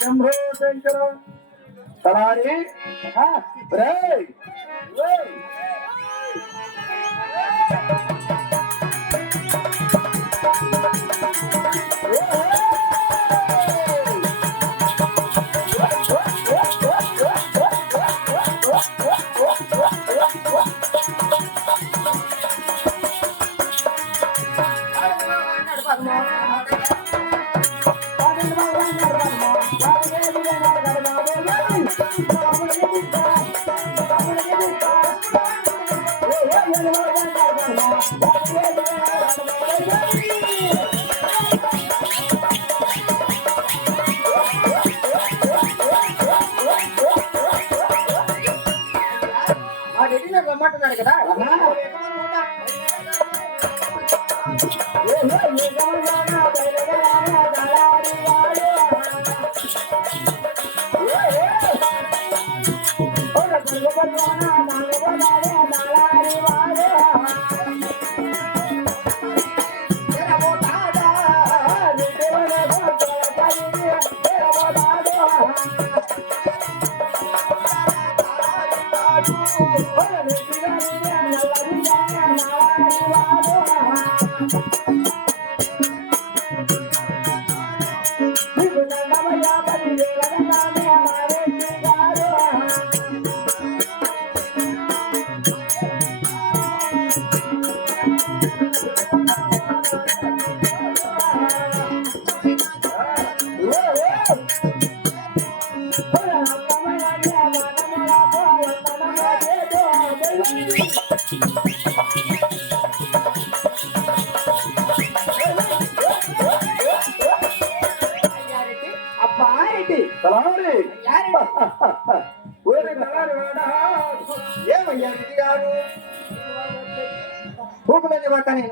శంభో శంకర తలారి రమ్మంటున్నాడు కదా ఏమయ్యా రెడ్డి గారు భూములని పక్కనే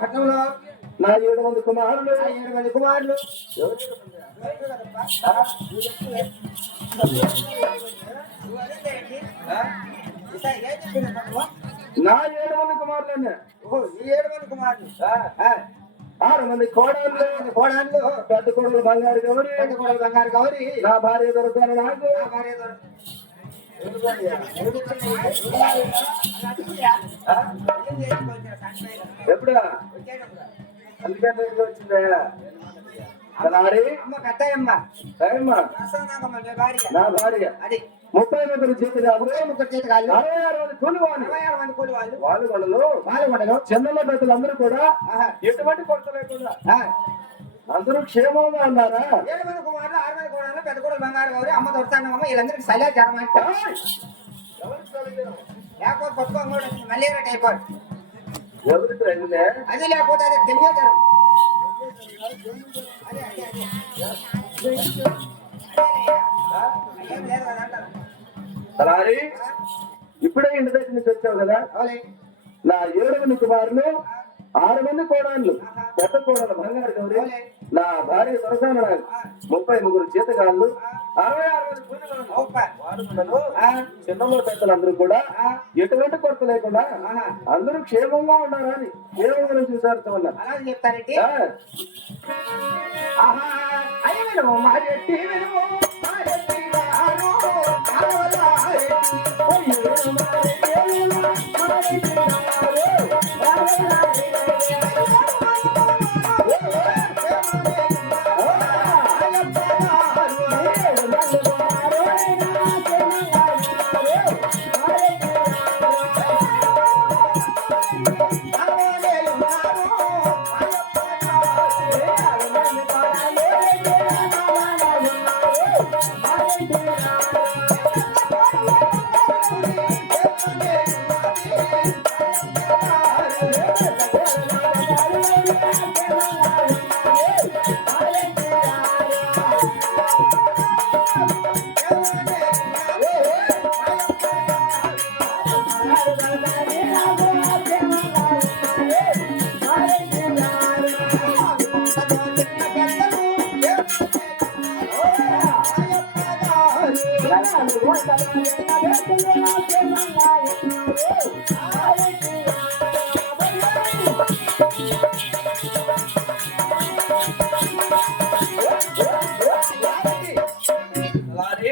పట్టణంలో నా 7 మంది కుమారులు 7 మంది కుమారులు నా 7 మంది కుమారులు 7 మంది కుమారులు 6 మంది కోడళ్ళు పెద్ద కొడుకు బంగారు గౌరి నా భార్య దొరుకుతాను నాకు ఎప్పుడా అందుకని వచ్చిందా నా భార్య 30 మంది చేతులు 26 మంది వాళ్ళు చిన్న పెద్దలు అందరూ కూడా ఎటువంటి కొరత లేకుండా అందరూ క్షేమంగా ఉన్నారా? 7 మంది కుమారులు 6 మంది కోడళ్ళు పెద్ద కొడుకు బంగారు గౌరి అమ్మ దొరుకుతానమ్మ వీళ్ళందరికీ సలహా జరమంటే లేకపోతే పట్టుకోండి మలేరియా టైఫాయిడ్ అది లేకపోతే అదే తెలుగు జ్వరం అదే తలారి ఇప్పుడే ఇంటి దగ్గర నుంచి వచ్చావు కదా, నా 7 మంది కుమారులు 6 మంది కోడళ్ళు, పెద్ద కోడలు బంగారు గౌరి, నా భార్య దొరసాన 33 చేతగాళ్ళు, 66 మంది చిన్నలో పెద్దలందరూ కూడా ఎటువంటి కొరత లేకుండా అందరూ క్షేమంగా ఉండాలని క్షేమంగా చూసారు అలా చెప్తారంటే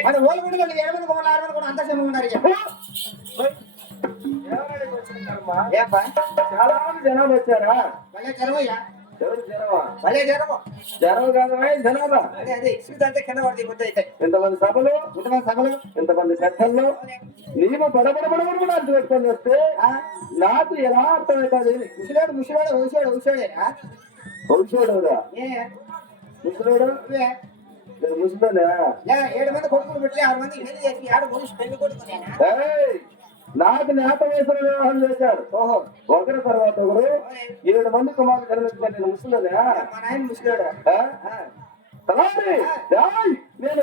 మన ఓలగుడిలో 7 మంది కుమారులు 6 మంది కూడా అంత క్షేమంగా ఉన్నారు. ఏప్పా చాలా మంది జనాలు వచ్చారా? భలే జరమయ్యా, ఎవరు జనమా? భలే జరము. జనం కాదు జనాభా. అదే ఇసుకు అంటే కింద పడితే గుర్తు అవుతాయి. ఇంతమంది సభలు, ఇంతమంది సభలు, ఇంతమంది చట్టంలో నీవు పడబడబడబడి అంచు పెట్టుకొని వస్తే నాకు ఎలా అర్థమవుతుంది? ముసలాడు ముసలాడు వయసాడు వయసాడేనా భవిష్యత్తుడా ఏ ముసలోడు నువ్వే ముసలోనే 7 మంది కొడుకులు పెట్టి 6 మంది పెళ్లి చేసి 6 మనిషి పెళ్లి కొడుకునేనా? నాకు నేత వయసులో వివాహం చేశారు. ఓహో, ఒకరి తర్వాత ఒకరు 7 మంది కుమారులు కలిగించుకొని నేను ముసలోనే. మా నాయన ముసలాడు. తలారి నేను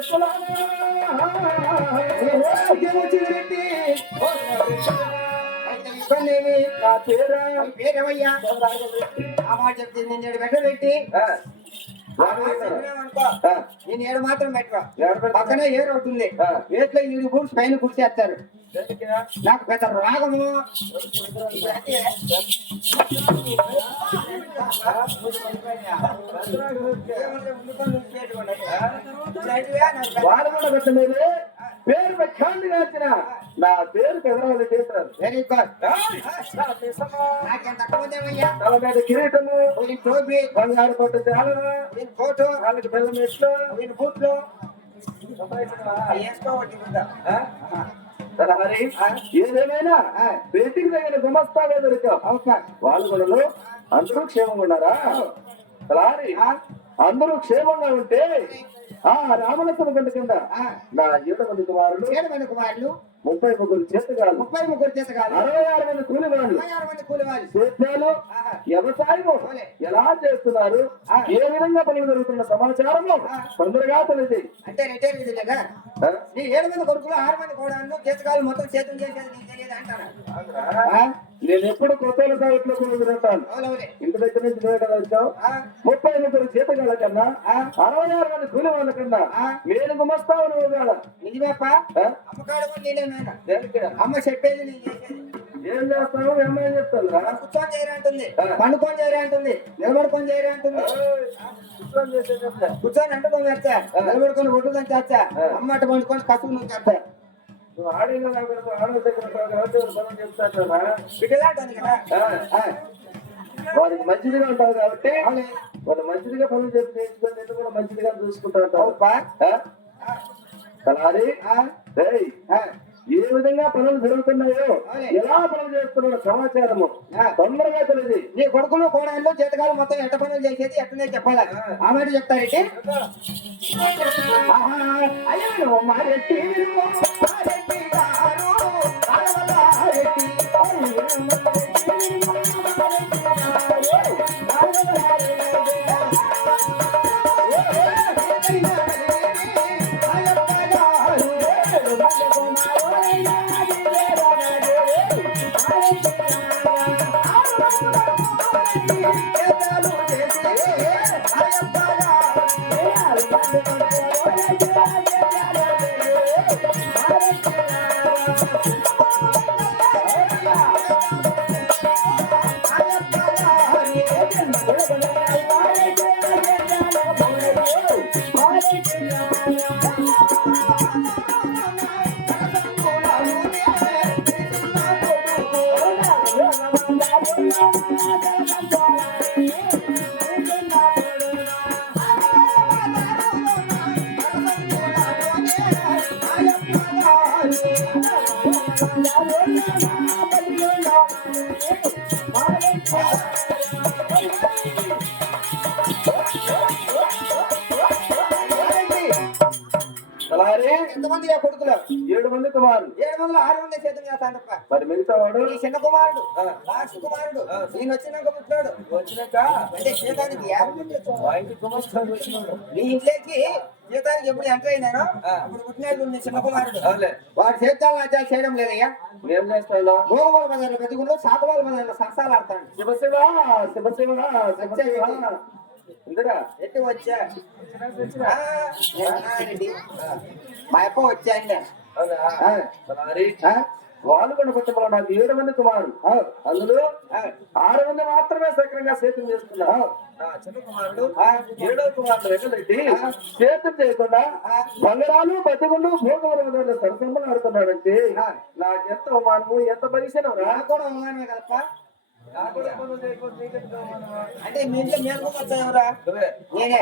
నా పేరేమయ్యా ఆ మాట చెప్తే నేను 7 పెట్ట పెట్టి నేను 7 మాత్రం పెట్టరా. పక్కనే ఏరు అవుతుంది, ఏట్లో 7 కూర్చి పైన కూర్చేస్తారు. నాకు పెద్ద రాగము వాళ్ళు కూడా పెట్టలేదు. పేరు పెట్టండి కాల్చిన నా పేరు ఎవరు చేశారు. Very good. నాకేం తక్కువ ఉందేమయ్యా? తల మీద కిరీటము, టోపీ, బంగారు కొట్టు చాలను, కోటు, వాళ్ళకి బెల్లం మెట్లు, బూట్లు ఏదేమైనా బేటికి దగ్గర గుమస్తాగా దొరికావు. వాళ్ళు కూడా అందరూ క్షేమంగా ఉన్నారా? అందరూ క్షేమంగా ఉంటే ఆ రామలక్ష్మణ గంట కింద నా 7 మంది కుమారులు 33 చేతగాళ్ళు 66 మంది కూలివాళ్ళు సేద్యాలు వ్యవసాయము ఎలా చేస్తున్నారు, ఏ విధంగా పనులు జరుగుతున్న సమాచారము తొందరగా తెలియదు. అంటే రిటైర్ విధంగా నీ 7 మంది కొడుకులు 6 మంది కోడళ్ళు చేతగాళ్ళు మొత్తం చేతులు చేసేది నీకు తెలియదు అంటారా? నేను ఎప్పుడు కొత్త సాగుట్లో కొనుగొంటాను. ఇంటి దగ్గర నుంచి నువ్వు వచ్చావు. 33 చేతగాళ్ళ కన్నా 66 మంది కూలి వాళ్ళ కన్నా నేను గుమస్తావు. నువ్వు నిజమేప్ప అమ్మకాడు అమ్మ చెప్పేది నేను చేసేది. ఏం చేస్తావు? ఏమని చెప్తాను? కూర్చొని చేయరా అంటుంది, పండుకొని చేయరా అంటుంది, నిలబడుకొని చేయరా అంటుంది. కూర్చొని అంటుకొని చేస్తా, నిలబడుకొని ఒడ్డుకొని చేస్తా, అమ్మట పండుకొని కసుకు నువ్వు చేస్తా. నువ్వు ఆడిన చెప్తాను బిడ్డలాంటాను కదా. వారికి మంచిదిగా ఉంటావు కాబట్టి వాళ్ళు మంచిదిగా పనులు చెప్పి నేర్చుకొని నేను కూడా మంచిదిగా చూసుకుంటా ఉంటావు. కలారి ఏ విధంగా పనులు జరుగుతున్నాయో, ఎలా పనులు చేస్తున్నాయో సమాచారము తొందరగా తెలియదు. నీ కొడుకులు కోడళ్ళు చేతకాలు మొత్తం ఎట్ట పనులు చేసేది ఎట్టనే చెప్పాలి. ఆ మాట చెప్తారేంటి? అలాగే ఎంతమంది ఆ కొడుకులు 7 మంది కుమారులు 7 మందిలో 6 మంది చేతులు చేస్తాను తప్ప మరి మిగతా వాడు ఈ చిన్న కుమారుడు లాస్ట్ కుమారుడు ఈయన వచ్చినాక పుట్టాడు వచ్చినాక అంటే జీతానికి 50 మంది వచ్చారు. మా ఇంటి కుమార్తెలు వచ్చినాడు. నీ ఇంట్లోకి జీతానికి ఎప్పుడు ఎంటర్ అయినాను అప్పుడు పుట్టినాడు నీ చిన్న కుమారుడు అవునులే. వాడు చేతాలు నాట్యాలు చేయడం లేదయ్యా ఏం చేస్తాడు? గోగోల బజార్లో పెద్దగుండు సాకులోల బజార్లో సరసాలు ఆడతాడు శివశివ శివశివ శివశివ ఇందిరా ఎట్టి వచ్చా ఆ, నేను అన్నానండి. మా అప్ప వచ్చా అండి అవునా? మరి వాళ్ళు కూడా కుటుంబంలో నాకు 7 మంది కుమారులు అందులో 6 మంది మాత్రమే సక్రంగా సేతం చేస్తున్నారు. చిన్న కుమారుడు 7వ కుమారుడు వెంకటరెడ్డి సేతం చేయకుండా బంగారాలు బతిగుండు భోగవరం సరసంగా ఆడుతున్నాడంటే నాకెంత అవమానము ఎంత పరిచయం నాకు కూడా ఉన్నాను కదప్ప అంటే మీ ఇంట్లో మేలుకొని వచ్చావురా నేనే